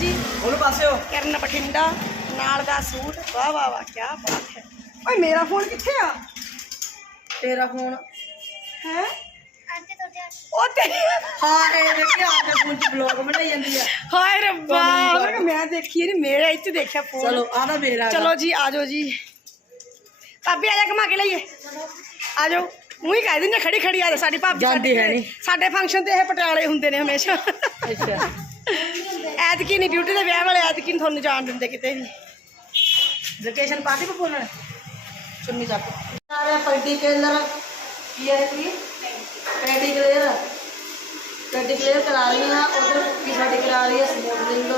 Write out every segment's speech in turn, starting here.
ਜੀ ਉਹਨੂੰ ਪਾਸੇ ਹੋ ਕਰਨ ਬਠਿੰਡਾ ਨਾਲ ਦਾ ਸੂਟ ਵਾਹ ਵਾਹ ਵਾਹ ਕੀ ਬਾਤ ਹੈ ਓਏ ਮੇਰਾ ਫੋਨ ਕਿੱਥੇ ਆ? ਤੇਰਾ ਫੋਨ ਹੈ ਉਹ ਤੇਰੀ ਹਾਂ ਇਹ ਦੇਖੀ ਆ ਕੇ ਫੋਨ ਚ ਬਲੌਗ ਬਣਾਈ ਜਾਂਦੀ ਆ ਹਾਏ ਰੱਬਾ ਮੈਂ ਕਿਹਾ ਮੈਂ ਦੇਖੀ ਨਹੀਂ ਮੇਰਾ ਇੱਥੇ ਦੇਖਿਆ ਫੋਨ ਚਲੋ ਆ ਨਾ ਮੇਰਾ ਚਲੋ ਜੀ ਆ ਜਾਓ ਜੀ ਭਾਬੀ ਆ ਜਾ ਕਮਾ ਕੇ ਲਈਏ ਆ ਜਾਓ ਮੂੰਹ ਹੀ ਕਹਿ ਦਿੰਦੇ ਖੜੀ ਖੜੀ ਆ ਜਾ ਸਾਡੀ ਭਾਬੀ ਜਾਂਦੀ ਸਾਡੇ ਹੈ ਘਰੇ। ਨੀ। ਸਾਡੇ ਫੰਕਸ਼ਨ ਤੇ ਇਹ ਪਟਿਆਲੇ ਹੁੰਦੇ ਨੇ ਹਮੇਸ਼ਾ ਅੱਛਾ ਐਤਕੀ ਨਹੀਂ ਬਿਊਟੀ ਦੇ ਵਿਆਹ ਵਾਲੇ, ਐਤਕੀ ਨੀ ਤੁਹਾਨੂੰ ਜਾਣ ਦਿੰਦੇ ਕਿਤੇ ਵੀ। ਲੋਕੇਸ਼ਨ ਪਾਰਟੀ ਪੇ ਬੋਲਣਾ ਚੁੰਨੀ ਚੱਕ। ਸਾਰੇ ਪਲਟੀ ਕੇ ਅੰਦਰ ਕੀ ਹੈ ਕੀ ਪੈਡੀ ਕਲੀਅਰ ਪੈਡੀ ਕਲੀਅਰ ਕਰਾ ਰਹੀ ਆ ਉਧਰ ਕੀ ਸਾਡੀ ਕਰਾ ਰਹੀ ਹੈ ਸਮੋਡਲਿੰਗ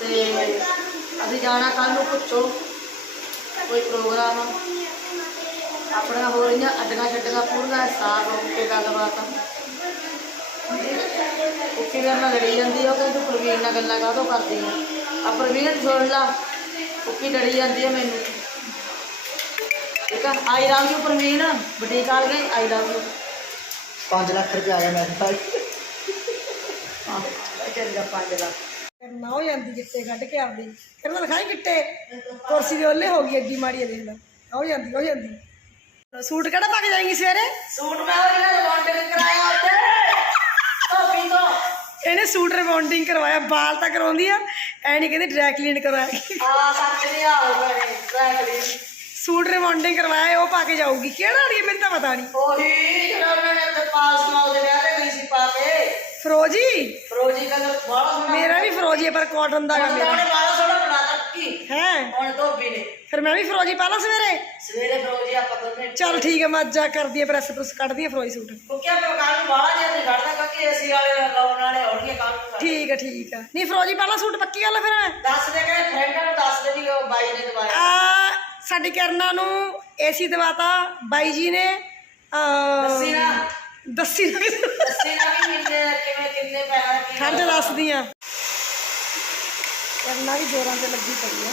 ਤੇ ਅਸੀਂ ਜਾਣਾ ਕੱਲ ਨੂੰ ਪੁੱਛੋ, ਕੋਈ ਪ੍ਰੋਗਰਾਮ ਆਪਣਾ ਹੋ ਰਹੀਆਂ ਅੱਡੀਆਂ ਛੱਡੀਆਂ ਪੂਰੀਆਂ, ਸਾਗ ਹੋ ਕੇ ਗੱਲਬਾਤ। ਉੱਥੇ ਵੀ ਨਾਲ ਲੜੀ ਜਾਂਦੀ ਆ ਉਹ ਕਹਿੰਦੀ ਤੂੰ ਪ੍ਰਵੀਨ ਨਾਲ ਗੱਲਾਂ ਕਾਹਤੋਂ ਕਰਦੀ ਆ? ਆ ਪ੍ਰਵੀਨ ਸੁਣ ਲਾ ਉੱਕੀ ਲੜੀ ਜਾਂਦੀ ਆ ਮੈਨੂੰ। ਠੀਕ ਆ I love you Parveen boutique ਆ ਗਏ ਆਈ ਲਵ ਯੂ 5 ਲੱਖ ਰੁਪਏ ਆ ਗਿਆ ਮੇਰੇ ਕੋਲ ਹਾਂ ਚੱਲ ਜਾ 5 ਲੱਖ। ਨਾ ਹੋ ਜਾਂਦੀ ਕਿੱਤੇ ਕੱਢ ਕੇ ਆਪਦੀ। ਫਿਰ ਤਾਂ ਲਿਖਾਈ ਕਿੱਤੇ ਕੁਰਸੀ ਦੇ ਓਲੇ ਹੋ ਗਈ ਏਡੀ ਮਾੜੀ ਆ ਦੇਖ ਲੈ। ਹੋ ਜਾਂਦੀ ਹੋ ਜਾਂਦੀ। ਸੂਟ ਕਿਹੜਾ ਪਾ ਕੇ ਜਾਏਂਗੀ ਸਵੇਰੇ? ਸੂਟ ਮੈਂ ਉਹ ਜਿਹੜਾ ਲਵਾਂਡੇ ਕਰਾਇਆ ਉੱਤੇ ਧੋਬੀ ਤੋਂ। ਇਹਨੇ ਸੂਟ ਰਿਬੌਂਡਿੰਗ ਕਰਵਾਇਆ ਬਾਲ ਤਾਂ ਕਰਾਉਂਦੀ ਆ ਐ ਨਹੀਂ ਕਹਿੰਦੀ ਡਰਾਈ ਕਲੀਨ ਕਰਵਾਇਆ ਆ ਸੱਚ ਨਹੀਂ ਆਉ ਮੇਰੇ ਟਰੈਕਲੀ ਸੂਟ ਰਿਬੌਂਡਿੰਗ ਕਰਵਾਇਆ ਉਹ ਪਾ ਕੇ ਜਾਊਗੀ। ਕਿਹੜਾ ਅੜੀ ਮੈਨੂੰ ਤਾਂ ਪਤਾ ਨਹੀਂ ਉਹੀ ਜਿਹੜਾ ਉਹਨਾਂ ਨੇ ਤੇ ਪਾਸ ਮਾਲ ਦੇ ਵਿਆਹ ਤੇ ਗਈ ਸੀ ਪਾ ਕੇ। ਫਰੋਜੀ? ਫਰੋਜੀ ਕਲਰ ਬਾਲਾ ਮੇਰਾ ਵੀ ਫਰੋਜੀ ਹੈ ਪਰ ਕਾਟਨ ਦਾ ਹੈ। ਮੇਰਾ ਬਾਲਾ ਹੈ? ਹੁਣ ਧੋਬੀ ਨੇ। ਫਿਰ ਮੈਂ ਵੀ ਫਰੋਜੀ ਪਾ ਲਾਂ ਸਵੇਰੇ? ਸਵੇਰੇ ਫਰੋਜੀ ਆਪਾਂ ਦੋਨੇ। ਚੱਲ ਠੀਕ ਹੈ ਮੈਂ ਅੱਜ ਜਾ ਕਰਦੀ ਆ ਪ੍ਰੈਸ ਪ੍ਰੈਸ ਕੱਢਦੀ ਆ ਫਰੋਜੀ ਸੂਟ। ਕਿਉਂਕਿ ਆਪਾਂ ਕੱਲ ਨੂੰ ਬਾਲਾ ਜਿਹਾ ਨਹੀਂ ਕੱਢਦਾ ਕਿਉਂਕਿ ਏਸੀ ਵਾਲੇ ਲਾਉਣ ਵਾਲੇ ਆਉਣਗੇ ਕੱਲ ਨੂੰ। ਠੀਕ ਹੈ ਠੀਕ ਹੈ ਨਹੀਂ ਫਰੋਜੀ ਪਾ ਲਾਂ ਸੂਟ ਪੱਕੀ ਗੱਲ ਆ ਫਿਰ? ਦੱਸ ਦੇ ਕਿ ਫਰੈਂਡਾਂ ਨੂੰ ਦੱਸ ਦੇ ਵੀ ਉਹ ਬਾਈ ਨੇ ਦਵਾਇਆ। ਆ ਸਾਡੀ ਕਰਨਾ ਨੂੰ ਏਸੀ ਦਵਾਤਾ ਬਾਈ ਜੀ ਨੇ ਦੱਸੀ ਨਾ। ਦੱਸੀ ਨਾ। ਦੱਸੀ ਨਾ ਵੀ ਕਿੰਨੇ ਕਿਵੇਂ ਕਿੰਨੇ ਪੈਸਾ ਕੀ ਖਰਚ ਦੱਸਦੀ ਆ। ਕਰਨਾ ਵੀ ਜੋਰਾਂ ਤੇ ਲੱਗੀ ਪਈ ਆ।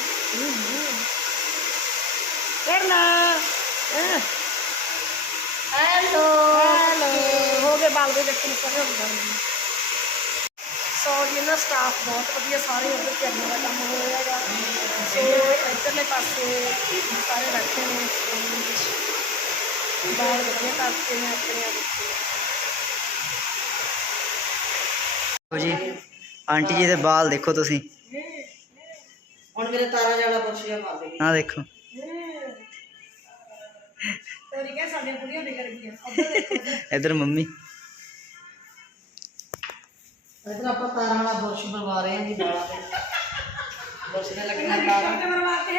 ਕਰਨਾ। ਹੈਲੋ। ਹੈਲੋ। ਹੋ ਗਏ ਬਾਲ ਦੇ ਦੇਖਣ ਕਰੇ ਹੁੰਦਾ ਸੋ ਜੀ ਨਾ ਸਟਾਫ ਬਹੁਤ ਵਧੀਆ ਸਾਰੇ ਉਧਰ ਕਰਨੇ ਦਾ ਕੰਮ ਹੋ ਰਿਹਾ ਹੈਗਾ। ਸੋ ਇੱਧਰਲੇ ਪਾਸੇ ਸਾਰੇ ਬੈਠੇ ਨੇ। ਸਕੂਲ ਵਿੱਚ ਬਾਹਰ ਵਧੀਆ ਕਰਦੇ ਨੇ ਆਪਣੇ ਆਪ। ਵਿੱਚ ਦੇਖੋ ਜੀ ਆਂਟੀ ਜੀ ਦੇ ਵਾਲ ਦੇਖੋ ਤੁਸੀਂ। ਹੁਣ ਮੇਰੇ ਤਾਰਾ ਜਾਲਾ ਬੁਰਸ਼ੀਆਂ ਪਾ ਦੇ। ਆਹ ਦੇਖੋ। ਤੇਰੀ ਕਹਿ ਸਾਡੇ ਕੁੜੀਆਂ ਨਿਕਲ ਗਈਆਂ। ਉੱਧਰ ਦੇਖੋ ਇਧਰ ਮੰਮੀ। ਇਧਰ ਆਪਾਂ ਤਾਰਾਂ ਵਾਲਾ ਬੁਰਸ਼ ਬਣਵਾ ਰਹੇ ਹਾਂ ਜੀ ਬਾਲਾਂ ਤੇ। ਬੁਰਸ਼ ਦੇ ਲੱਗਣਾ ਤਾਰਾਂ।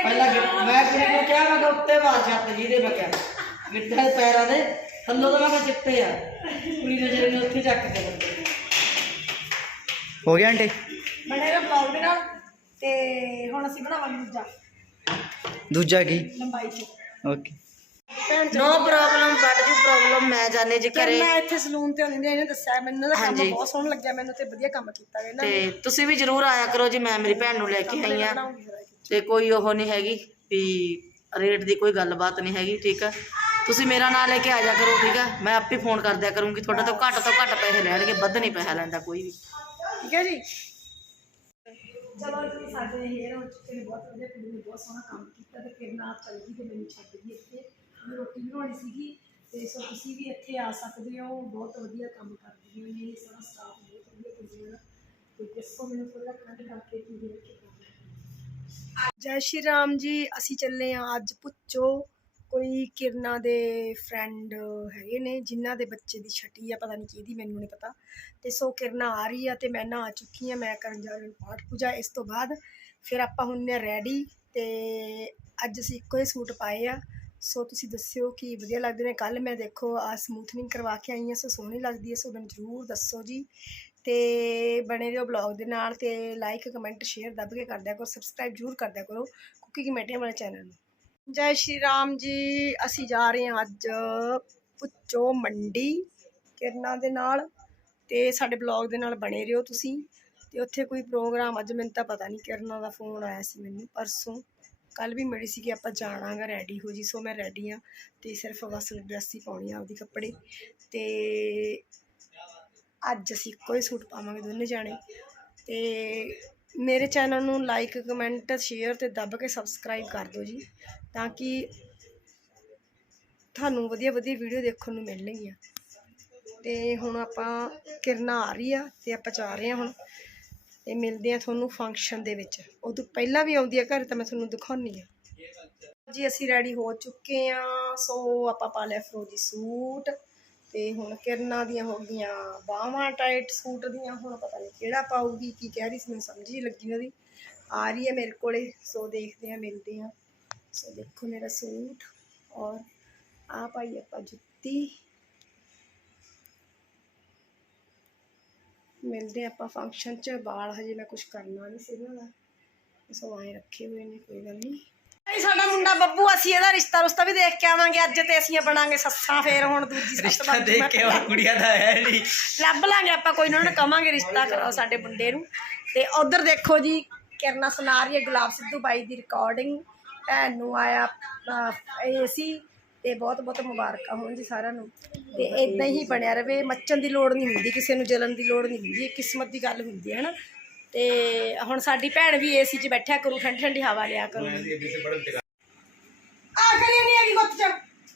ਪਹਿਲਾਂ ਗਿ- ਮੈਂ ਕੁੜੀ ਨੂੰ ਕਿਹਾ ਮੈਂ ਕਿਹਾ ਉੱਤੇ ਮਾਰ ਛੱਤ ਜਿਹਦੇ ਮੈਂ ਕਿਹਾ ਗਿੱਟੇ ਦੇ ਪੈਰਾਂ ਦੇ। ਥੱਲੋਂ ਤਾਂ ਮੈਂ ਕਿਹਾ ਚਿੱਟੇ ਆ। ਕੁੜੀ ਨੇ ਜਿਹੜੇ ਨੇ ਉੱਥੇ ਚੱਕ ਕੇ ਬੰਦੇ ਹੋ ਗਿਆ ਆਂਟੀ? ਬਣੇ ਰਹੇ ਬਲੌਗ ਦੇ ਨਾਲ। ਤੇ ਹੁਣ ਅਸੀਂ ਬਣਾਵਾਂਗੇ ਦੂਜਾ। ਦੂਜਾ ਕੀ? ਲੰਬਾਈ ਚ। ਓਕੇ। ਨੋ ਪ੍ਰੋਬਲਮ ਬਟ ਜੀ ਪ੍ਰੋਬਲਮ ਮੈਂ ਜਾਣੇ ਜੀ ਤੇ ਮੈਂ ਇੱਥੇ ਸਲੂਨ ਤੇ ਹੁੰਦੀ ਨੇ ਇਹਨੇ ਦੱਸਿਆ ਮੈਨੂੰ ਇਹਦਾ ਕੰਮ। ਬਹੁਤ ਸੋਹਣਾ ਲੱਗਿਆ ਮੈਨੂੰ ਤੇ ਵਧੀਆ ਕੰਮ ਕੀਤਾ ਇਹਨਾਂ ਨੇ। ਤੇ ਤੁਸੀਂ ਵੀ ਜਰੂਰ ਆਇਆ ਕਰੋ ਜੀ ਮੈਂ ਮੇਰੀ ਭੈਣ ਨੂੰ ਲੈ ਕੇ ਆਈ ਆ। ਤੇ ਕੋਈ ਉਹ ਨਹੀਂ ਹੈਗੀ ਵੀ ਰੇਟ ਦੀ ਕੋਈ ਗੱਲਬਾਤ ਨਹੀਂ ਹੈਗੀ ਠੀਕ ਆ? ਤੁਸੀਂ ਮੇਰਾ ਨਾਂ ਲੈ ਕੇ ਆ ਜਾ ਕਰੋ ਠੀਕ ਆ? ਮੈਂ ਆਪੇ ਫੋਨ ਕਰ ਦਿਆ ਕਰੂੰਗੀ ਤੁਹਾਡੇ ਤੋਂ ਘੱਟ ਤੋਂ ਘੱਟ ਪੈਸੇ ਲੈਣਗੇ ਵੱਧ ਨਹੀਂ ਪੈਸਾ ਲੈਂਦਾ ਕੋਈ ਵੀ। ਠੀਕ ਹੈ ਜੀ? ਚਲੋ ਜੀ ਸਾਡੇ ਹੇਅਰ ਹੋ ਚੁੱਕੇ ਨੇ ਬਹੁਤ ਵਧੀਆ ਕੁੜੀ ਨੇ ਬਹੁਤ ਸੋਹਣਾ ਕੰਮ ਕੀਤਾ ਤੇ ਕਿਰਨਾ ਚੱਲ ਗਈ ਤੇ ਮੈਨੂੰ ਛੱਡ ਗਈ ਇੱਥੇ। ਮੈਂ ਰੋਟੀ ਬਣਾਉਣੀ ਸੀਗੀ ਤੇ ਸੋ ਤੁਸੀਂ ਵੀ ਇੱਥੇ ਆ ਸਕਦੇ ਹੋ, ਬਹੁਤ ਵਧੀਆ ਕੰਮ ਕਰਦੀਆਂ ਨੇ ਸਾਰਾ ਸਟਾਫ ਬਹੁਤ ਵਧੀਆ ਕੁੜੀਆਂ ਦਾ ਤੇ ਦੱਸੋ ਮੈਨੂੰ ਥੋੜਾ ਕੰਟ ਕਰਕੇ ਕੀ ਦੇ ਜੈ ਸ਼੍ਰੀ ਰਾਮ ਜੀ, ਅਸੀਂ ਚੱਲੇ ਆ ਅੱਜ ਪੁੱਛੋ ਕੋਈ ਕਿਰਨਾ ਦੇ ਫਰੈਂਡ ਹੈਗੇ ਨੇ, ਜਿਨ੍ਹਾਂ ਦੇ ਬੱਚੇ ਦੀ ਛਟੀ ਆ, ਪਤਾ ਨਹੀਂ ਕਿਹਦੀ, ਮੈਨੂੰ ਨਹੀਂ ਪਤਾ। ਤੇ ਸੋ ਕਿਰਨਾ ਆ ਰਹੀ ਆ ਤੇ ਮੈਂ ਨਾ ਆ ਚੁੱਕੀ ਆ, ਮੈਂ ਕਰਨ ਜਾ ਰਹੀ ਪਾਠ ਪੂਜਾ। ਇਸ ਤੋਂ ਬਾਅਦ ਫਿਰ ਆਪਾਂ ਹੁੰਨੇ ਰੈਡੀ ਤੇ ਅੱਜ ਅਸੀਂ ਇੱਕੋ ਹੀ ਸੂਟ ਪਾਏ ਆ। ਸੋ ਤੁਸੀਂ ਦੱਸਿਓ ਕਿ ਵਧੀਆ ਲੱਗਦੇ ਨੇ। ਕੱਲ ਮੈਂ ਦੇਖੋ ਆ ਸਮੂਥਨਿੰਗ ਕਰਵਾ ਕੇ ਆਈ ਆ ਸੋ ਸੋਹਣੀ ਲੱਗਦੀ ਹੈ, ਸੋ ਮੈਨੂੰ ਜ਼ਰੂਰ ਦੱਸੋ ਜੀ। ਤੇ ਬਣੇ ਰਹੋ ਬਲੌਗ ਦੇ ਨਾਲ ਤੇ ਲਾਈਕ ਕਮੈਂਟ ਸ਼ੇਅਰ ਦੱਬ ਕੇ ਕਰਦਿਆ ਕਰੋ ਸਬਸਕ੍ਰਾਈਬ ਜ਼ਰੂਰ ਕਰਦਿਆ ਕਰੋ ਕੁਕੀ ਕਮੇਟੀਆਂ ਵਾਲੇ ਚੈਨਲ ਨੂੰ। ਜੈ ਸ਼੍ਰੀ ਰਾਮ ਜੀ, ਅਸੀਂ ਜਾ ਰਹੇ ਹਾਂ ਅੱਜ ਪੁੱਚੋ ਮੰਡੀ ਕਿਰਨਾਂ ਦੇ ਨਾਲ ਤੇ ਸਾਡੇ ਬਲੌਗ ਦੇ ਨਾਲ ਬਣੇ ਰਹੋ ਤੁਸੀਂ ਤੇ ਉੱਥੇ ਕੋਈ ਪ੍ਰੋਗਰਾਮ, ਅੱਜ ਮੈਨੂੰ ਤਾਂ ਪਤਾ ਨਹੀਂ ਕਿਰਨਾਂ ਦਾ ਫੋਨ ਆਇਆ ਸੀ ਮੈਨੂੰ ਪਰਸੋਂ ਕੱਲ ਵੀ ਮਿਲੀ ਸੀ ਕਿ ਆਪਾਂ ਜਾਣਾਗਾ ਰੈਡੀ ਹੋ ਜੀ, ਸੋ ਮੈਂ ਰੈਡੀ ਆ ਤੇ ਸਿਰਫ ਬਸ ਡਰੈਸ ਹੀ ਪਾਉਣੀ ਆ ਆਪਦੀ ਕੱਪੜੇ ਤੇ ਅੱਜ ਅਸੀਂ ਇੱਕੋ ਹੀ ਸੂਟ ਪਾਵਾਂਗੇ ਦੋਨੇ ਜਾਣੇ ਤੇ ਮੇਰੇ ਚੈਨਲ ਨੂੰ ਲਾਈਕ ਕਮੈਂਟ ਸ਼ੇਅਰ ਤੇ ਦੱਬ ਕੇ ਸਬਸਕ੍ਰਾਈਬ ਕਰ ਦਿਓ ਜੀ। ਤਾਂ ਕਿ ਤੁਹਾਨੂੰ ਵਧੀਆ ਵਧੀਆ ਵੀਡੀਓ ਦੇਖਣ ਨੂੰ ਮਿਲਣਗੀਆਂ। ਤੇ ਹੁਣ ਆਪਾਂ ਕਿਰਨਾ ਆ ਰਹੀ ਆ ਤੇ ਆਪਾਂ ਜਾ ਰਹੇ ਹਾਂ ਹੁਣ। ਤੇ ਮਿਲਦੇ ਆ ਤੁਹਾਨੂੰ ਫੰਕਸ਼ਨ ਦੇ ਵਿੱਚ। ਉਹ ਤੋਂ ਪਹਿਲਾਂ ਵੀ ਆਉਂਦੀ ਆ ਘਰ ਤਾਂ ਮੈਂ ਤੁਹਾਨੂੰ ਦਿਖਾਉਣੀ ਆ। ਜੀ, ਅਸੀਂ ਰੈਡੀ ਹੋ ਚੁੱਕੇ ਆ। ਸੋ ਆਪਾਂ ਪਾ ਲਿਆ ਫਰੋਜੀ ਸੂਟ। ਤੇ ਹੁਣ ਕਿਰਨਾਂ ਦੀਆਂ ਹੋ ਗਈਆਂ ਬਾਹਾਂ ਟਾਈਟ ਸੂਟ ਦੀਆਂ। ਹੁਣ ਪਤਾ ਨਹੀਂ ਕਿਹੜਾ ਪਾਊਗੀ, ਕੀ ਕਹਿ ਰਹੀ ਸੀ, ਮੈਨੂੰ ਸਮਝ ਹੀ ਲੱਗੀ ਉਹਦੀ। ਆ ਰਹੀ ਹੈ ਮੇਰੇ ਕੋਲੇ, ਸੋ ਦੇਖਦੇ ਆ, ਮਿਲਦੇ ਆ। ਸੋ ਦੇਖੋ ਮੇਰਾ ਸੂਟ ਔਰ ਆ ਪਾਈ ਆਪਾਂ ਜੁੱਤੀ ਮਿਲਦੇ ਆਪਾਂ ਫੰਕਸ਼ਨ 'ਚ ਵਾਲ ਹਜੇ ਮੈਂ ਕੁਝ ਕਰਨਾ ਨਹੀਂ ਸੀ ਇਹਨਾਂ ਦਾ ਸੋ ਆਏ ਰੱਖੇ ਹੋਏ ਨੇ ਕੋਈ ਗੱਲ ਨਹੀਂ ਇਹ ਸਾਡਾ ਮੁੰਡਾ ਬੱਬੂ ਅਸੀਂ ਇਹਦਾ ਰਿਸ਼ਤਾ ਰੁਸ਼ਤਾ ਵੀ ਦੇਖ ਕੇ ਆਵਾਂਗੇ ਅੱਜ ਤੇ ਅਸੀਂ ਬਣਾਂਗੇ ਸੱਸਾਂ ਫੇਰ ਹੁਣ ਦੂਜੀ ਸੱਸ ਰਿਸ਼ਤਾ ਬਣ ਦੇਖ ਕੇ ਉਹ ਕੁੜੀਆਂ ਦਾ ਹੈ ਨਹੀਂ ਲੱਭ ਲਾਂਗੇ ਆਪਾਂ ਕੋਈ ਉਹਨਾਂ ਨੂੰ ਕਵਾਂਗੇ ਰਿਸ਼ਤਾ ਕਰਾਓ ਸਾਡੇ ਮੁੰਡੇ ਨੂੰ ਤੇ ਉਧਰ ਦੇਖੋ ਜੀ ਕਿਰਨਾ ਹੈ ਗੁਲਾਬ ਸਿੱਧੂ ਬਾਈ ਦੀ ਰਿਕਾਰਡਿੰਗ ਭੈਣ ਨੂੰ ਆਇਆ ਏਸੀ ਤੇ ਬਹੁਤ ਬਹੁਤ ਮੁਬਾਰਕਾਂ ਹੋਣ ਜੀ ਸਾਰਿਆਂ ਨੂੰ। ਤੇ ਇਦਾਂ ਹੀ ਬਣਿਆ ਰਵੇ ਮੱਚਣ ਦੀ ਲੋੜ ਨਹੀਂ ਹੁੰਦੀ ਕਿਸੇ ਨੂੰ ਜਲਣ ਦੀ ਲੋੜ ਨਹੀਂ ਹੁੰਦੀ ਇਹ ਕਿਸਮਤ ਦੀ ਗੱਲ ਹੁੰਦੀ ਹੈ ਨਾ ਤੇ ਹੁਣ ਸਾਡੀ ਭੈਣ ਵੀ ਏਸੀ 'ਚ ਬੈਠਿਆ ਕਰੂ ਠੰਡੀ ਠੰਡੀ ਹਵਾ ਲਿਆ ਕਰੂ। ਆ ਕਰੀ ਨਹੀਂ ਹੈਗੀ ਗੁੱਤ 'ਚ।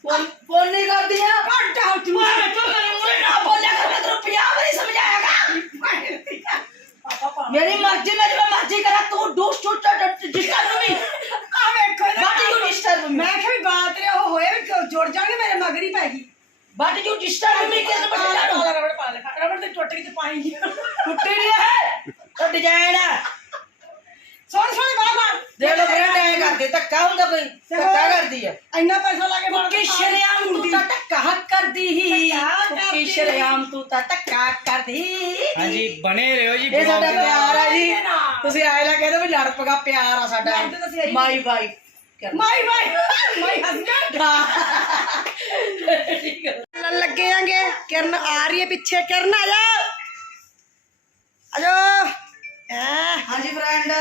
ਫੋਨ ਫੋਨ ਨਹੀਂ ਕਰਦੀਆਂ ਘੱਟ ਆ ਤੂੰ ਨਾ ਬੋਲਿਆ ਕਰ ਮੈਂ ਤੈਨੂੰ ਪੰਜਾਹ ਵਾਰੀ ਸਮਝਾਇਆਗਾ। ਮੇਰੀ ਮਰਜ਼ੀ ਮੈਂ ਜਿਵੇਂ ਮਰਜ਼ੀ ਕਰਾਂ ਤੂੰ ਡੂਸ ਟੂ ਡਿਸਟਰਬ ਨੂੰ ਆ ਵੇਖੋ ਇਹਦਾ What you disturb me? ਮੈਂ ਕਿਹਾ ਵੀ ਬਾਤ ਰੇ ਉਹ ਹੋਏ ਵੀ ਕਿਉਂ? ਜੁੜ ਜਾਣਗੇ ਮੇਰੇ ਮਗਰ ਹੀ ਪੈ ਗਈ। ਬਟ ਯੂ ਡਿਸਟਰਬ ਮੀ ਕਿਸ ਬਟ ਪਾਲਾ ਰਬੜ ਪਾ ਲੈ ਰਬੜ ਤੇ ਟੁੱਟ ਗਈ ਤੇ ਪਾਏਗੀ ਟੁੱਟੀ ਨਹੀਂ ਹੈ। ਤਾਂ ਡਿਜ਼ਾਈਨ ਹੈ ਸੋਹਣੀ ਸੋਹਣੀ ਬਾਹ ਮਾਰ ਦੇਖ ਲੋ ਫਰੈਂਡ ਐ ਕਰਦੇ ਧੱਕਾ ਹੁੰਦਾ ਕੋਈ ਧੱਕਾ ਕਰਦੀ ਹੈ ਇੰਨਾ ਪੈਸਾ ਲਾ ਕੇ ਬਣ ਕਿ ਸ਼ਰਿਆਮ ਤੂੰ ਤਾਂ ਧੱਕਾ ਕਰਦੀ ਹੀ ਕਿ ਸ਼ਰਿਆਮ ਤੂੰ ਤਾਂ ਧੱਕਾ ਕਰਦੀ? ਹਾਂਜੀ ਬਣੇ ਰਹੋ ਜੀ ਇਹ ਸਾਡਾ vlog ਦੇ ਨਾਲ। ਪਿਆਰ ਆ ਜੀ। ਤੁਸੀਂ ਆਏ ਲਾ ਕਹਿੰਦੇ ਵੀ ਲੜ ਪਗਾ ਪਿਆਰ ਆ ਸਾਡਾ। ਲੜਦੇ ਤਾਂ ਅਸੀਂ ਆਈ ਮਾਈ ਬਾਈ ਮਾਈ ਮਾਈ ਮਾਈ ਹਸਬੰਡ ਚੱਲਣ ਲੱਗੇ ਆਂਗੇ। ਕਿਰਨ ਆ ਰਹੀ ਹੈ ਪਿੱਛੇ। ਕਿਰਨ ਆ ਜਾ। ਆ ਜਾ। ਐ। ਹਾਂਜੀ ਫਰੈਂਡ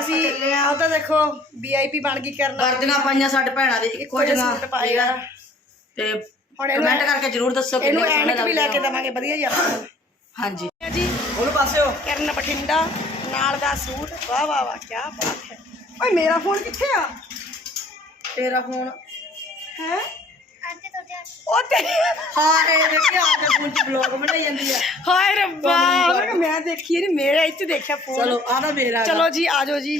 ਅਸੀਂ ਉਹ ਤਾਂ ਦੇਖੋ ਵੀਆਈਪੀ ਬਣ ਗਈ ਕਿਰਨ। ਵਰਦੀਆਂ ਪਾਈਆਂ ਸਾਡੇ ਭੈਣਾਂ ਦੇ। ਇੱਕੋ ਜਗ੍ਹਾ ਸੂਟ ਪਾਏਗਾ। ਤੇ ਹੁਣ ਇਹਨੂੰ ਕਮੈਂਟ ਕਰਕੇ ਜਰੂਰ ਦੱਸੋ ਇਹਨੂੰ ਕਿੰਨੇ ਸੋਹਣੇ ਐਨਕ ਵੀ ਲੈ ਕੇ ਲੱਗਦੇ ਹੋ। ਦੇਵਾਂਗੇ ਵਧੀਆ ਜਿਹਾ ਆਪਾਂ ਨੂੰ। ਹਾਂਜੀ ਜੀ ਉਹਨੂੰ ਪਾਸੇ ਹੋ ਕਿਰਨ ਬਠਿੰਡਾ ਨਾਲ ਦਾ ਸੂਟ ਵਾਹ ਵਾਹ ਵਾਹ ਕੀ ਬਾਤ ਹੈ ਓਏ ਮੇਰਾ ਫੋਨ ਕਿੱਥੇ ਆ? ਤੇਰਾ ਫੋਨ ਹੈ ਉਹ ਤੇਰੀ ਹਾਂ ਇਹ ਦੇਖੀ ਆ ਕੇ ਫੋਨ ਚ ਬਲੌਗ ਬਣਾਈ ਜਾਂਦੀ ਹੈ ਹਾਏ ਰੱਬਾ ਮੈਂ ਕਿਹਾ ਮੈਂ ਦੇਖੀ ਨਹੀਂ ਮੇਰੇ ਇੱਥੇ ਦੇਖਿਆ ਫੋਨ ਚਲੋ ਆ ਤਾਂ ਮੇਰਾ ਚਲੋ ਜੀ ਆ ਜਾਓ ਜੀ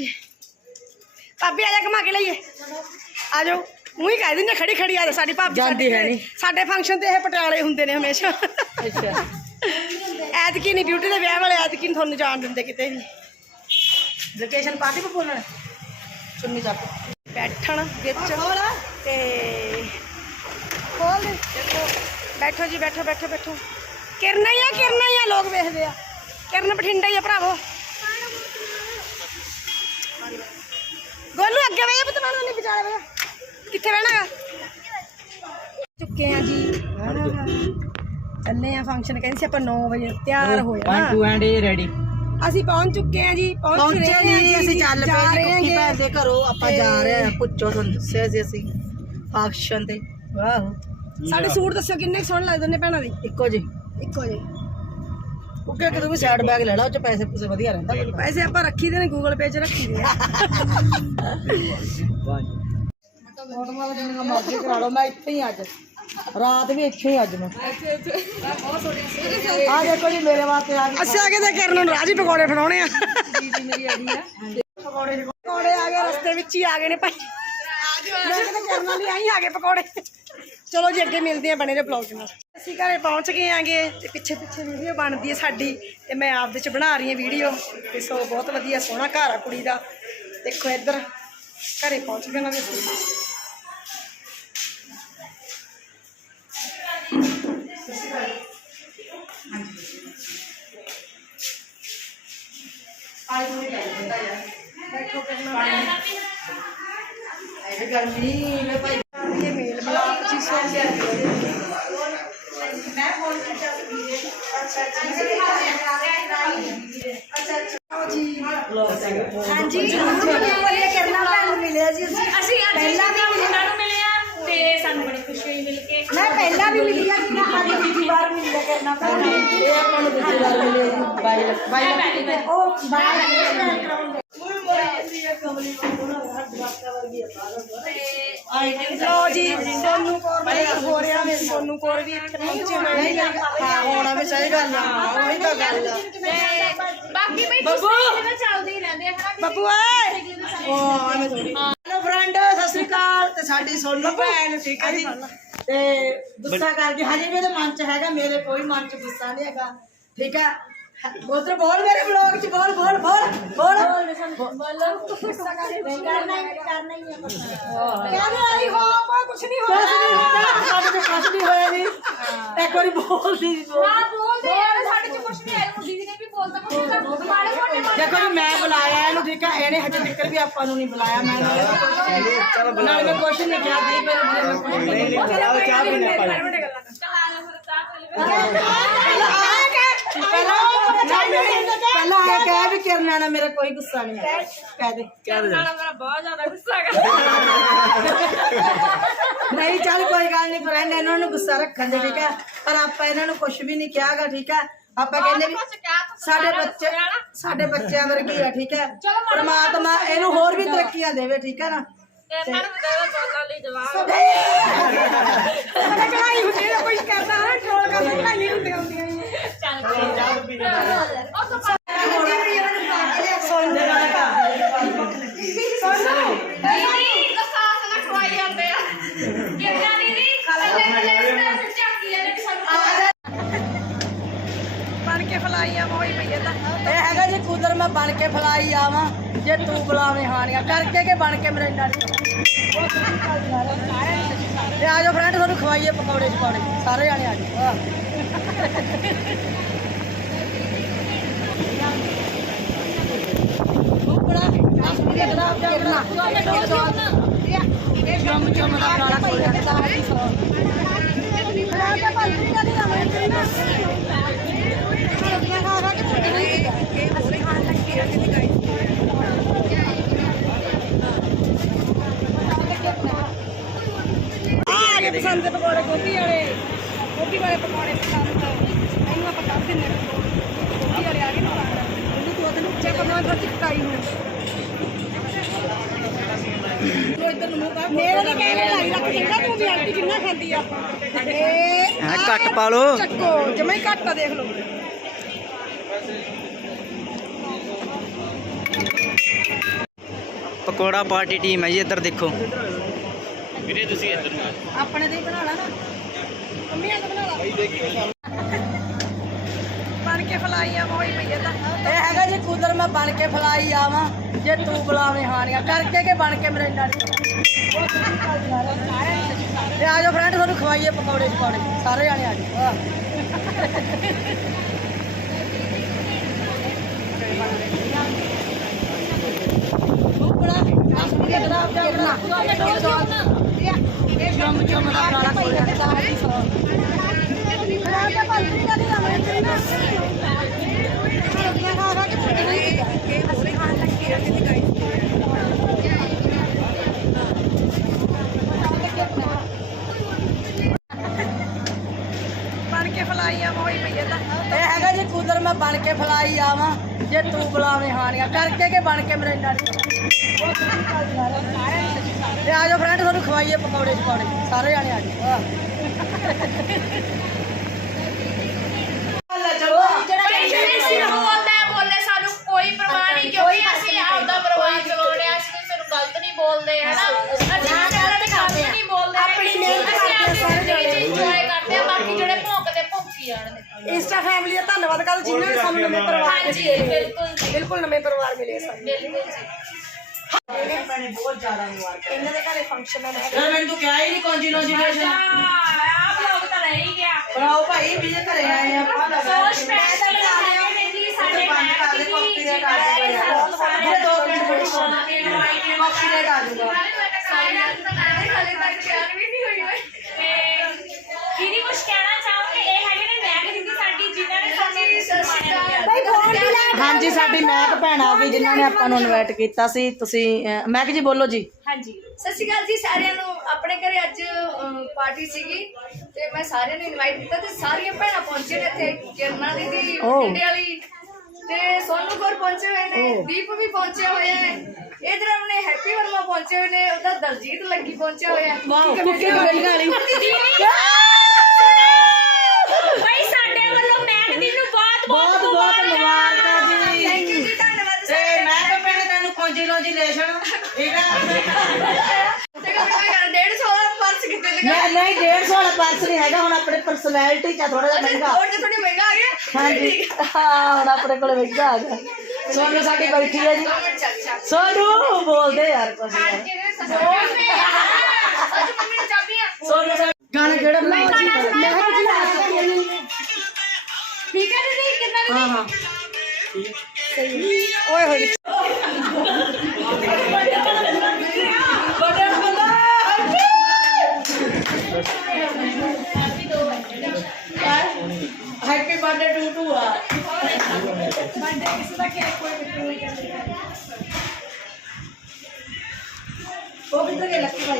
ਭਾਬੀ ਆ ਜਾ ਘਮਾ ਕੇ ਲਈਏ ਆ ਜਾਓ ਉਹੀ ਕਹਿ ਦਿੰਦੇ ਖੜੀ ਖੜੀ ਆ ਜਾ ਸਾਡੀ ਭਾਬੀ ਜਾਂਦੀ ਸਾਡੇ- ਹੈ ਨੀ। ਸਾਡੇ ਫੰਕਸ਼ਨ ਤੇ ਇਹ ਪਟਿਆਲੇ ਹੁੰਦੇ ਨੇ ਹਮੇਸ਼ਾ। ਅੱਛਾ। ਐਤਕੀ ਨਹੀਂ ਬਿਊਟੀ ਦੇ ਵਿਆਹ ਵਾਲੇ ਐਤਕੀ ਨੀ ਤੁਹਾਨੂੰ ਜਾਣ ਦਿੰਦੇ ਕਿਤੇ ਵੀ। ਲੋਕੇਸ਼ਨ ਪਾਰਟੀ ਪੇ ਬੋਲਣਾ ਸੁਣਨੀ ਚੱਕ। ਬੈਠਣ ਵਿੱਚ ਤੇ ਖੋਲ। ਦੇ ਦੇਖੋ ਬੈਠੋ ਜੀ ਬੈਠੋ ਬੈਠੋ ਬੈਠੋ। ਕਿਰਨਾ ਹੀ ਆ ਕਿਰਨਾ ਹੀ ਆ ਲੋਕ ਵੇਖਦੇ ਆ। ਕਿਰਨ ਬਠਿੰਡਾ ਹੀ ਆ ਭਰਾਵੋ। ਗੋਲੂ ਅੱਗੇ ਵੇ ਪੁੱਤ ਮੈਨੂੰ ਨਹੀਂ ਵਿਚਾਲੇ ਵੇ ਕਿੱਥੇ ਬਹਿਣਾਗਾ ਚੁੱਕੇ ਆ ਜੀ। ਚੱਲੇ ਆ ਫੰਕਸ਼ਨ ਕਹਿੰਦੇ ਸੀ ਆਪਾਂ 9 ਵਜੇ ਤਿਆਰ ਹੋ ਜਾਣਾ two and A ready. ਅਸੀਂ ਪਹੁੰਚ ਚੁੱਕੇ ਆ ਜੀ ਪਹੁੰਚ ਰਹੇ ਜੀ ਹਾਂ ਅਸੀਂ ਚੱਲ ਜਾ ਪਏ ਜੀ ਕੁੱਕੀ। ਭੈਣ ਦੇ ਘਰੋਂ ਆਪਾਂ ਜਾ ਰਹੇ ਹਾਂ ਪੁੱਛੋ ਤੁਹਾਨੂੰ ਦੱਸਿਆ ਸੀ ਅਸੀਂ ਫੰਕਸ਼ਨ ਤੇ। ਵਾਹ ਸਾਡੇ ਸੂਟ ਦੱਸਿਓ ਕਿੰਨੇ ਕੁ ਸੋਹਣੇ ਲੱਗਦੇ ਨੇ ਭੈਣਾਂ ਦੇ? ਇੱਕੋ ਜੀ ਇੱਕੋ ਜਿਹੇ। ਕੁੱਕੇ ਕਿਤੇ ਵੀ ਸਾਈਡ ਬੈਗ ਲੈ ਲਾ ਉਹ ਚ ਪੈਸੇ ਪੂਸੇ ਵਧੀਆ ਰਹਿੰਦਾ ਪੈਸੇ ਆਪਾਂ ਰੱਖੀ ਦੇ ਨੇ ਗੂਗਲ ਪੇ 'ਚ ਰੱਖੀ ਦੇ ਆ। ਫੋਟੋਆਂ ਜਿੰਨੀਆਂ ਮਰਜ਼ੀ ਕਰਾ ਲਓ ਮੈਂ ਇੱਥੇ ਹੀ ਅੱਜ। ਰਾਤ ਵੀ ਇੱਥੇ ਹੀ ਅੱਜ ਮੈਂ। ਆ ਦੇਖੋ ਜੀ ਮੇਰੇ ਵਾਸਤੇ ਆ ਗਈ ਅਸੀਂ ਆ ਗਏ ਤੇ ਕਰਨ ਨੂੰ ਰਾਜੀ ਪਕੌੜੇ ਫੜਾਉਣੇ ਆ। ਦੀਦੀ ਮੇਰੀ ਆੜੀ ਆ। ਪਕੌੜੇ ਪਕੌੜੇ ਆ ਗਏ ਰਸਤੇ ਵਿੱਚ ਹੀ ਆ ਗਏ ਨੇ ਭਾਈ। ਮੈਂ ਕਿਤੇ ਕਰਨ ਵਾਲੀ ਆਈ ਆ ਗਏ ਪਕੌੜੇ। ਚਲੋ ਜੀ ਅੱਗੇ ਮਿਲਦੇ ਆ ਬਣੇ ਦੇ ਬਲੌਗ ਨਾਲ। ਅਸੀਂ ਘਰੇ ਪਹੁੰਚ ਗਏ ਆਂਗੇ ਤੇ ਪਿੱਛੇ ਪਿੱਛੇ ਵੀਡੀਓ ਬਣਦੀ ਹੈ ਸਾਡੀ ਤੇ ਮੈਂ ਆਪਦੇ ਚ ਬਣਾ ਰਹੀ ਹਾਂ ਵੀਡੀਓ। ਤੇ ਸੋ ਬਹੁਤ ਵਧੀਆ ਸੋਹਣਾ ਘਰ ਆ ਕੁੜੀ ਦਾ। ਦੇਖੋ ਇੱਧਰ ਘਰੇ ਪਹੁੰਚ ਗਏ ਨਾ ਅਸੀਂ ਬੈਠੋ ਕਰਨਾ ਇਹ ਗਰਮੀ ਵੇ ਭਾਈ ਇਹ ਮੇਲ ਮਿਲਾਪ ਜੀ ਸੋ ਹਾਂਜੀ ਵਧੀਆ ਕਰਨਾ ਵਾਲਾ ਮਿਲਿਆ ਜੀ ਅਸੀਂ ਅਸੀਂ ਪਹਿਲਾਂ ਵੀ ਉਹਨਾਂ ਨੂੰ ਤੇ ਸਾਨੂੰ ਬੜੀ ਖੁਸ਼ੀ ਹੋਈ ਮਿਲ ਕੇ। ਮੈਂ ਪਹਿਲਾਂ ਵੀ ਮਿਲੀ ਆ ਕਿ ਅੱਜ ਦੂਜੀ ਵਾਰ ਮਿਲੀ ਆ ਕਰਨਾ ਇਹ ਆਪਾਂ ਨੂੰ ਦੂਜੀ ਵਾਰ ਮਿਲੇ ਬਾਈ ਲੱਖ ਬਾਈ ਮੈਂ ਲੱਖ ਪਹਿਲੀ ਵਾਰ ਉਹ ਬਾਹਰ ਲੋ ਜੀ ਸੋਨੂ ਕੌਰ ਬਾਰੇ ਹੋ ਰਿਹਾ ਵੇ ਸੋਨੂ ਕੌਰ। ਵੀ ਇੱਥੇ ਪਹੁੰਚੇ ਹੋਏ ਨੇ ਹਾਂ ਹੋਣਾ ਵੀ ਸਹੀ ਗੱਲ ਆ ਉਹੀ ਤਾਂ ਗੱਲ ਆ। ਤੇ ਬਾਕੀ ਬਈ ਤੁਸੀਂ ਤਾਂ ਚੱਲਦੇ ਹੀ ਰਹਿੰਦੇ ਆ। ਹਨਾ ਬੱਬੂ ਓਏ! ਉਹ ਐਵੇਂ ਥੋੜੀ ਫਰੈਂਡ ਸਤਿ ਸ੍ਰੀ ਅਕਾਲ। ਤੇ ਸਾਡੀ ਸੋਨੂ ਭੈਣ ਠੀਕ ਹੈ ਜੀ। ਤੇ ਗੁੱਸਾ ਕਰਕੇ ਹਜੇ ਵੀ ਇਹਦੇ ਮਨ ਚ ਹੈਗਾ ਮੇਰੇ ਕੋਈ ਮਨ ਚ ਗੁੱਸਾ ਨਹੀਂ ਹੈਗਾ। ਠੀਕ ਹੈ ਉਧਰ ਬੋਲ ਮੇਰੇ ਬਲੌਗ ਚ ਬੋਲ ਬੋਲ ਬੋਲ ਬੋਲ। ਕਹਿੰਦੇ ਹੋ ਕੋਈ ਕੁਛ ਨਹੀਂ ਕੁਛ ਨਹੀਂ ਚ ਕੁਛ ਨਹੀਂ ਹੋਇਆ। ਜੀ ਇੱਕ ਵਾਰੀ ਬੋਲਦੀ ਬੋਲ। ਹਾਂ ਬੋਲਦੇ ਯਾਰ ਸਾਡੇ ਚ ਕੁਝ ਨਹੀਂ ਆਇਆ। ਦੀਦੀ ਨੇ ਵੀ ਬੋਲਤਾ ਕੁਝ ਤਾਂ ਮਾੜੇ ਮੋਟੇ ਮਾੜੇ ਦੇਖੋ ਜੀ ਮੈਂ ਬੁਲਾਇਆ ਇਹਨੂੰ ਠੀਕ ਹੈ ਇਹਨੇ ਹਜੇ ਤੱਕ ਵੀ ਆਪਾਂ ਨੂੰ ਨਹੀਂ ਬੁਲਾਇਆ। ਮੈਂ ਨਾਲੇ ਕੁਛ ਨਾਲੇ ਮੈਂ ਕੁਛ ਨਹੀਂ ਕਿਹਾ। ਦੀ ਪਰ ਮੈਂ ਕੁਛ ਨਹੀਂ ਕਿਹਾ। ਚਲਾ ਲੈ ਫਿਰ ਚਾਹ ਪਹਿਲਾਂ ਆ ਕਹਿ ਵੀ ਕਿਰਨਾ ਨਾਲ ਮੇਰਾ ਕੋਈ ਗੁੱਸਾ ਨਹੀਂ ਹੈ ਕਹਿ ਦੇ। ਨਾਲ ਮੇਰਾ ਬਹੁਤ ਜ਼ਿਆਦਾ ਗੁੱਸਾ ਕਰ ਨਹੀਂ ਚੱਲ ਕੋਈ ਗੱਲ ਨਹੀਂ ਫਰੈਂਡ ਇਹਨਾਂ ਨੂੰ ਗੁੱਸਾ ਰੱਖਣ ਦੇ ਠੀਕ ਹੈ? ਪਰ ਆਪਾਂ ਇਹਨਾਂ ਨੂੰ ਕੁਝ ਵੀ ਨਹੀਂ ਕਿਹਾਗਾ ਠੀਕ ਹੈ? ਆਪਾਂ ਕਹਿੰਦੇ ਵੀ ਸਾਡੇ ਬੱਚੇ। ਸਾਡੇ ਬੱਚਿਆਂ ਵਰਗੀ ਆ ਠੀਕ ਹੈ? ਪਰਮਾਤਮਾ ਇਹਨੂੰ ਹੋਰ ਵੀ ਤਰੱਕੀਆਂ ਦੇਵੇ ਠੀਕ ਹੈ ਨਾ? ਤੇ ਇਹਨਾਂ ਨੂੰ ਦੇ ਦੋ ਬੋਲਣ ਲਈ ਜਵਾਬ। ਚੜਾਈ ਹੁੰਦੀ ਹੈ ਕੋਈ ਕਰਦਾ ਹੈ ਟੋਲ ਕਰਦਾ ਚੜਾਈ ਹੁੰਦੀਆਂ ਹੁੰਦੀਆਂ ਨੇ ਚੱਲ ਕੋਈ ਨਾ। ਉਹ ਤਾਂ ਪਤਾ ਨਹੀਂ ਕਸਾਸ ਨਾ ਖਵਾਈ ਜਾਂਦੇ ਆ ਕਿੰਨਾ ਦੀਦੀ ਕੱਲੇ ਕੱਲੇ ਸਿਰ ਚੱਕੀ ਜਾਂਦੇ ਕਿ ਸਾਨੂੰ ਬਣ ਕੇ ਫਲਾਈਆਂ ਮੋਈ ਪਈ ਤਾਂ ਇਹ ਹੈਗਾ ਜੀ ਕੂਲਰ ਮੈਂ ਬਣ ਕੇ ਫਲਾਈ ਆਵਾਂ ਜੇ ਤੂੰ ਬੁਲਾਵੇਂ ਹਾਨੀਆਂ ਕਰਕੇ ਕੇ ਬਣ ਕੇ ਮੇਰੇ ਨਾਲ ਤੇ ਆ ਜਾਓ ਫਰੈਂਡ ਤੁਹਾਨੂੰ ਖਵਾਈਏ ਪਕੌੜੇ ਪਕੌੜੇ ਸਾਰੇ ਜਾਣੇ ਆ ਜਾਓ ਚਮ ਚਮ ਦਾ ਕਾਲਾ ਕੋਈ ਆ ਪਸੰਦ ਦੇ ਪਕੌੜੇ ਗੋਭੀ ਵਾਲੇ। ਗੋਭੀ ਵਾਲੇ ਪਕੌੜੇ ਪਸੰਦ ਇਹਨੂੰ ਆਪਾਂ ਕਰ ਦਿੰਨੇ ਆ ਗੋਭੀ ਵਾਲੇ ਆ ਗਏ ਨਾ। ਉਹਨੂੰ ਦੋ ਦਿਨ ਉੱਚੇ ਕਰਨਾ ਥੋੜੀ ਚਿਕਾਈ ਹੁਣ। ਮੇਰੇ ਤਾਂ ਕਹਿਣੇ ਲਾਈ ਰੱਖ ਚੰਗਾ ਤੂੰ ਵੀ ਆਂਟੀ ਕਿੰਨਾ ਖਾਂਦੀ ਆ। ਇਹ ਹਾਂ, ਘੱਟ ਪਾ ਲਓ। ਚੱਕੋ ਜਮੇ ਹੀ ਆ ਦੇਖ ਲਓ। ਪਕੌੜਾ ਪਾਰਟੀ ਟੀਮ ਹੈ ਜੀ ਇੱਧਰ ਦੇਖੋ। ਆਪਣੇ ਦੇ ਹੀ ਬਣਾ ਲਾ ਨਾ। ਮੰਮੀ ਆਂਦਾ ਬਣਾ ਲਾ ਬਣ ਕੇ ਫਲਾਈਆਂ ਮੋਈ ਪਈ ਤਾਂ। ਇਹ ਹੈਗਾ ਜੀ ਕੂਲਰ ਮੈਂ ਬਣ ਕੇ ਫਲਾਈ ਆਵਾਂ ਜੇ ਤੂੰ ਬੁਲਾਵੇਂ ਹਾਨੀਆਂ ਕਰਕੇ ਕੇ ਬਣ ਕੇ ਮੇਰੇ ਨਾਲ ਤੇ ਆ ਜਾਓ ਫਰੈਂਡ ਤੁਹਾਨੂੰ ਖਵਾਈਏ ਪਕੌੜੇ ਪਕੌੜੇ ਸਾਰੇ ਜਾਣੇ ਆ ਜਾਓ। ਚਮ ਚਮ ਦਾ ਕਾਲਾ ਕੋਈ ਬਣ ਕੇ ਫਲਾਈਆਂ ਮੋਈ ਪਈ ਤਾਂ। ਇਹ ਹੈਗਾ ਜੀ ਕੂਲਰ ਮੈਂ ਬਣ ਕੇ ਫਲਾਈ ਆਵਾਂ। ਜੇ ਤੂੰ ਬੁਲਾਵੇਂ ਹਾਨੀਆਂ ਕਰਕੇ ਕੇ ਬਣ ਕੇ ਮੇਰੇ ਨਾਲ? ਤੇ ਆ ਜਾਓ ਫਰੈਂਡ ਤੁਹਾਨੂੰ ਖਵਾਈਏ ਪਕੌੜੇ ਪਕੌੜੇ। ਸਾਰੇ ਜਾਣੇ ਆ ਜਾਓ। ਬਈ ਜਿਹੜੇ ਸਿਰ ਬੋਲਦਾ ਹੈ, ਬੋਲੇ ਸਾਨੂੰ ਕੋਈ ਪਰਵਾਹ ਨਹੀਂ ਕਿਉਂਕਿ ਅਸੀਂ ਆਪਦਾ ਪਰਿਵਾਰ ਚਲਾਉਂਦੇ ਆ ਅਸੀਂ ਕਿਸੇ ਨੂੰ ਗਲਤ ਨਹੀਂ ਬੋਲਦੇ ਹਨਾ ਅਸੀਂ ਕਿਸੇ ਨੂੰ ਗਲਤ ਨਹੀਂ ਬੋਲਦੇ ਆਪਣੀ ਮਿਹਨਤ ਕਰਦੇ ਆ ਸਾਰੇ ਜਿਹੜੇ ਇੰਜੋਏ ਕਰਦੇ ਆ ਬਾਕੀ ਜਿਹੜੇ ਭੌਂਕਦੇ ਭੌਂਕੀ ਜਾਣਦੇ ਇੰਸਟਾ ਫੈਮਿਲੀ ਦਾ। ਧੰਨਵਾਦ ਕਰ ਜਿਨ੍ਹਾਂ ਨੇ ਸਾਨੂੰ ਨਵੇਂ ਪਰਿਵਾਰ ਹਾਂਜੀ ਬਿਲਕੁਲ ਬਿਲਕੁਲ ਨਵੇਂ ਪਰਿਵਾਰ ਮਿਲੇ ਸਾਨੂੰ। ਬਿਲਕੁਲ ਜੀ। ਬਹੁਤ ਜ਼ਿਆਦਾ ਮੁਬਾਰਕ ਇਹਨਾਂ ਦੇ ਘਰੇ ਫੰਕਸ਼ਨ ਹੈ ਯਾਰ ਮੈਨੂੰ ਤੂੰ ਕਿਹਾ ਹੀ ਨਹੀਂ ਕੰਜੀਨੋਜੀਨੇਸ਼ਨ ਆਪ ਲੋਕ ਤਾਂ ਰਹਿ ਹੀ ਗਿਆ ਬਣਾਓ ਭਾਈ ਵੀ ਜੇ ਘਰੇ ਆਏ ਆਪਾਂ ਸੋ ਸਪੈਸ਼ਲ ਬਣਾ ਲਿਆ ਨੇ ਜੀ ਸਾਡੇ ਬੰਦ ਕਰ ਦੇ ਕਾਪੀ ਰੇਟ ਆ ਜਾਊਗਾ ਸਾਰੇ ਦੋ ਮਿੰਟ ਬੜੀ ਕਾਪੀ ਰੇਟ ਆ ਜਾਊਗਾ ਹਾਲੇ ਤੱਕ ਸ਼ੇਅਰ ਵੀ ਨਹੀਂ ਹੋਈ ਹੋਈ ਦੀਦੀ ਹਾਂਜੀ ਸਾਡੀ ਮੈਕ ਭੈਣ ਆ ਗਈ ਜਿਨ੍ਹਾਂ ਨੇ ਆਪਾਂ ਨੂੰ ਇਨਵਾਈਟ ਕੀਤਾ ਸੀ। ਤੁਸੀਂ ਅਹ, ਮੈਕ ਜੀ ਬੋਲੋ ਜੀ। ਹਾਂਜੀ। ਸਤਿ ਸ਼੍ਰੀ ਅਕਾਲ ਜੀ ਸਾਰਿਆਂ ਨੂੰ। ਆਪਣੇ ਘਰੇ ਅੱਜ ਪਾਰਟੀ ਸੀਗੀ ਤੇ ਮੈਂ ਸਾਰਿਆਂ ਨੂੰ ਇਨਵਾਈਟ ਕੀਤਾ ਤੇ ਸਾਰੀਆਂ ਭੈਣਾਂ ਪਹੁੰਚੇ ਨੇ ਇੱਥੇ ਕਿਰਨਾ ਦੀਦੀ ਮੁੰਡੇ ਵਾਲੀ। ਤੇ ਸੋਨੂ ਗੌਰ ਪਹੁੰਚੇ ਹੋਏ ਨੇ ਦੀਪ ਵੀ ਪਹੁੰਚੇ ਹੋਏ ਨੇ। ਇਧਰ ਆਪਣੇ ਹੈਪੀ ਵਰਮਾ ਪਹੁੰਚੇ ਹੋਏ ਨੇ। ਉਹਦਾ ਦਲਜੀਤ ਲੱਗੀ ਪਹੁੰਚੇ ਹੋਏ ਆ ਵਾਓ ਕੁੱਕੀ ਬਣੀ ਵਾਲੀ ਤੈਨੂੰ ਕੋਂਜੀ ਲੋਜੀ ਰੇਸ਼ਣ ਠੀਕ ਆ ਤੇ ਕਦੇ ਕੋਈ ਗੱਲ 150 ਦਾ ਪਰਸ ਕਿਤੇ ਲਗਾ ਮੈਂ ਨਹੀਂ 150 ਵਾਲਾ ਪਰਸ ਨਹੀਂ ਹੈਗਾ ਹੁਣ ਆਪਣੇ ਪਰਸਨੈਲਿਟੀ ਚ ਥੋੜਾ ਜਿਹਾ ਮਹਿੰਗਾ ਹੋਰ ਜੇ ਥੋੜੀ ਮਹਿੰਗਾ ਆ ਗਿਆ ਹਾਂਜੀ ਹਾਂ ਹੁਣ ਆਪਣੇ ਕੋਲ ਮਹਿੰਗਾ ਆ ਗਿਆ ਸੋਨੂੰ ਸਾਡੀ ਬੈਠੀ ਹੈ ਜੀ ਸੋਨੂੰ ਬੋਲਦੇ ਯਾਰ ਕੁਝ ਯਾਰ ਅੱਜ ਮੰਮੀ ਨੂੰ ਚਾਬੀਆਂ ਸੋਨੂੰ ਸਾਡੀ ਗਾਣਾ ਕਿਹੜਾ ਬਣਾਇਆ ਜੀ ਮੈਂ ਠੀਕ ਹੈ ਦੀਦੀ ਕਿੰਨਾ ਹਾਂ ਹਾਂ ਹੈਪੀ ਬਰਥਡੇ ਕਿਸੇ ਦਾ ਕੇਕ ਕੋਈ ਨਹੀਂ ਕਰਦਾ। ਉਹ ਕਿੱਥੇ ਗਏ Lucky Bhai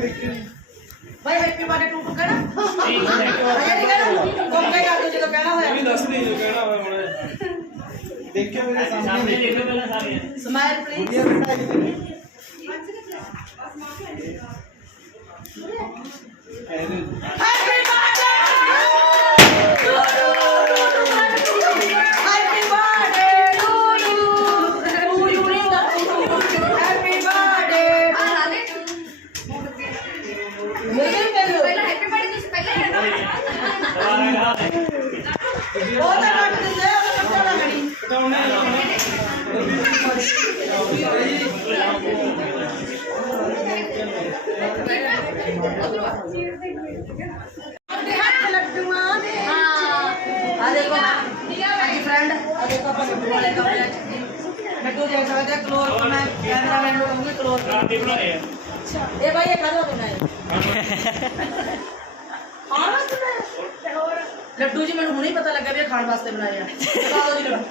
Bhai happy birthday to ਕਹਿਣਾ ਠੀਕ ਹੈ ਨਹੀਂ ਕਹਿਣਾ ਕੋਕੇ ਕਰ। ਦੋ ਜਦੋਂ ਕਹਿਣਾ ਹੋਇਆ। ਦੱਸ ਦੇ ਜੋ ਕਹਿਣਾ ਹੋਵੇ ਹੁਣ ਦੇਖਿਓ ਮੇਰੇ ਸਾਹਮਣੇ। ਦੇਖਿਓ ਪਹਿਲਾਂ ਸਾਰੇ। ਸਮਾਈਲ ਪਲੀਜ਼ ਹੈਪੀ ਬਰਥਡੇ ਆ ਦਿਖਾ ਦਿਓ ਜੀ ਲੱਡੂ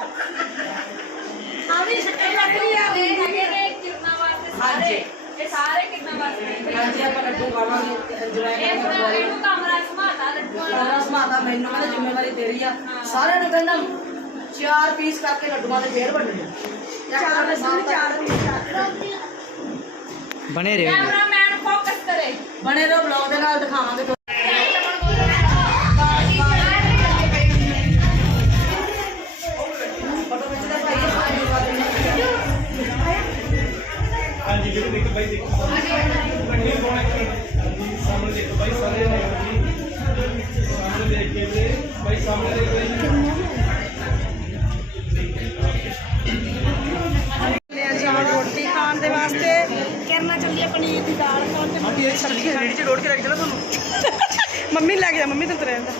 ਆ ਵੀ ਸੱਟੇ ਲੱਡੂ ਆ ਇਹ ਹੈਗੇ ਨੇ ਕਿਰਨਾ ਵਾਸਤੇ ਸਾਰੇ ਇਹ ਸਾਰੇ ਕਿਰਨਾ ਵਾਸਤੇ ਹਾਂਜੀ ਆਪਾਂ ਲੱਡੂ ਖਾਵਾਂਗੇ ਇੰਜੋਏ ਇਹ ਕਰਾਂਗੇ ਪੂਰਾ ਇਹਨੂੰ ਕਮਰਾ ਸੰਭਾਲਦਾ ਲੱਡੂਆਂ ਦਾ ਸਾਰਾ ਸਮਾਤਾ ਮੈਨੂੰ ਕਹਿੰਦਾ ਜ਼ਿੰਮੇਵਾਰੀ ਤੇਰੀ ਆ ਸਾਰਿਆਂ ਨੂੰ ਕਹਿੰਦਾ ਚਾਰ ਪੀਸ ਕਰਕੇ ਲੱਡੂਆਂ ਦੇ ਫੇਰ ਬਣਨੇ ਚਾਰ ਸਾਹਮਣੇ ਚਾਰ ਪੀਸ ਬਣੇ ਰਹੋ। ਕੈਮਰਾਮੈਨ ਫੋਕਸ ਕਰੇ। ਬਣੇ ਰਹੋ ਬਲੌਗ ਦੇ ਨਾਲ ਦਿਖਾਵਾਂਗੇ ਭਾਈ ਹਾਂਜੀ ਜਿਹੜੇ ਦੇਖੋ ਬਾਈ ਦੇਖੋ। ਸਾਹਮਣੇ ਕੋਣ ਸਾਹਮਣੇ ਦੇਖੋ ਬਾਈ ਸਾਰੇ ਸਾਹਮਣੇ ਦੇਖ ਕੇ ਤੇ ਬਾਈ ਸਾਹਮਣੇ ਦੇਖੋ ਬਾਈ। ਸਬਜ਼ੀ ਰੇੜੀ ਚ ਰੋੜ ਕੇ ਰੱਖ ਦੇਣਾ ਤੁਹਾਨੂੰ? ਮੰਮੀ ਲੈ ਮੰਮੀ ਤੈਨੂੰ ਰਹਿੰਦਾ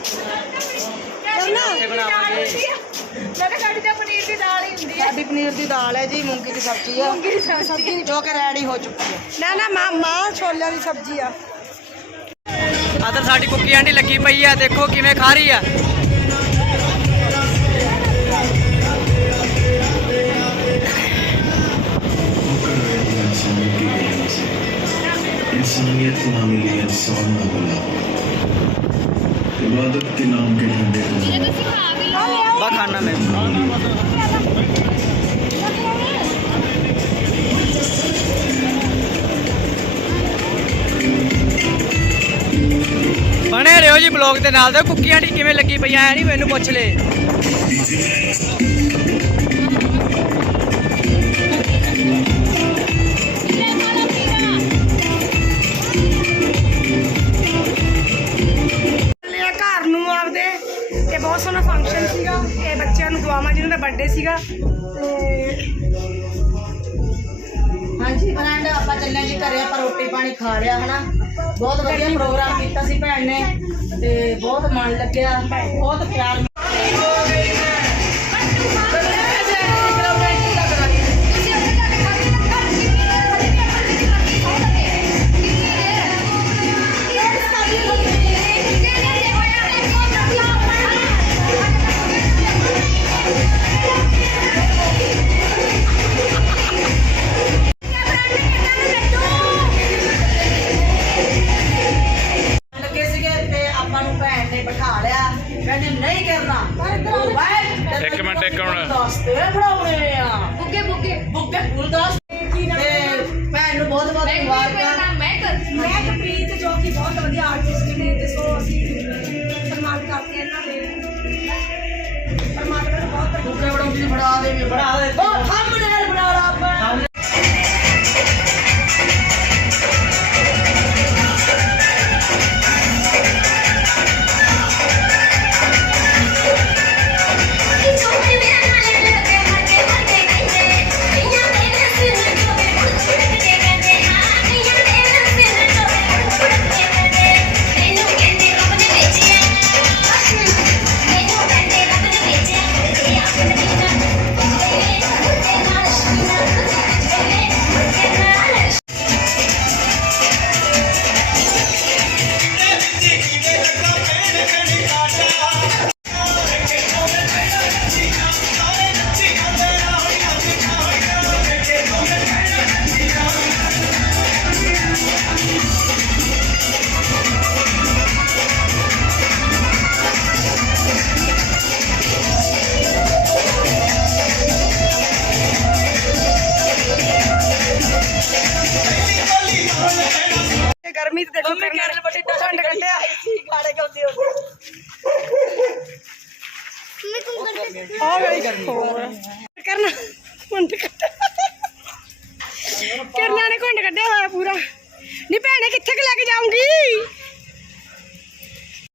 ਮੈਂ ਤਾਂ ਸਾਡੀ ਤਾਂ ਪਨੀਰ ਦੀ ਦਾਲ ਹੀ ਹੁੰਦੀ ਹੈ ਸਾਡੀ ਪਨੀਰ ਦੀ ਦਾਲ ਹੈ ਜੀ ਮੂੰਗੀ ਦੀ ਸਬਜ਼ੀ ਆ। ਮੂੰਗੀ ਦੀ ਸਬਜ਼ੀ। ਜੋ ਕਿ ਰੈਡੀ ਹੋ ਚੁੱਕੀ ਹੈ। ਨਾ ਨਾ ਮਾਂ ਮਾਂ ਛੋਲਿਆਂ ਦੀ ਸਬਜ਼ੀ ਆ। ਆਦਰ ਸਾਡੀ ਕੁੱਕੀ ਆਂਟੀ ਲੱਗੀ ਪਈ ਆ ਦੇਖੋ ਕਿਵੇਂ ਖਾ ਰਹੀ ਆ। इंसानियत ना मिली इंसान ना मिला इबादत के नाम के ठंडे खजाने ਬਾ ਖਾਣਾ ਮੈਂ ਬਣੇ ਰਹੋ ਜੀ ਬਲੌਗ ਦੇ ਨਾਲ ਦੇ ਕੁੱਕੀ ਆਂਟੀ ਕਿਵੇਂ ਲੱਗੀ ਪਈ ਐ ਨਹੀਂ ਮੈਨੂੰ ਪੁੱਛ ਲੈ ਬਰਥਡੇ ਸੀਗਾ ਤੇ ਹਾਂਜੀ ਫਰੈਂਡ ਆਪਾਂ ਚੱਲੇ ਜੀ ਘਰੇ ਆਪਾਂ ਰੋਟੀ ਪਾਣੀ ਖਾ ਲਿਆ ਹਨਾ? ਬਹੁਤ ਵਧੀਆ ਪ੍ਰੋਗਰਾਮ ਕੀਤਾ ਸੀ ਭੈਣ ਨੇ ਤੇ ਬਹੁਤ ਮਨ ਲੱਗਿਆ ਬਹੁਤ ਪਿਆਰ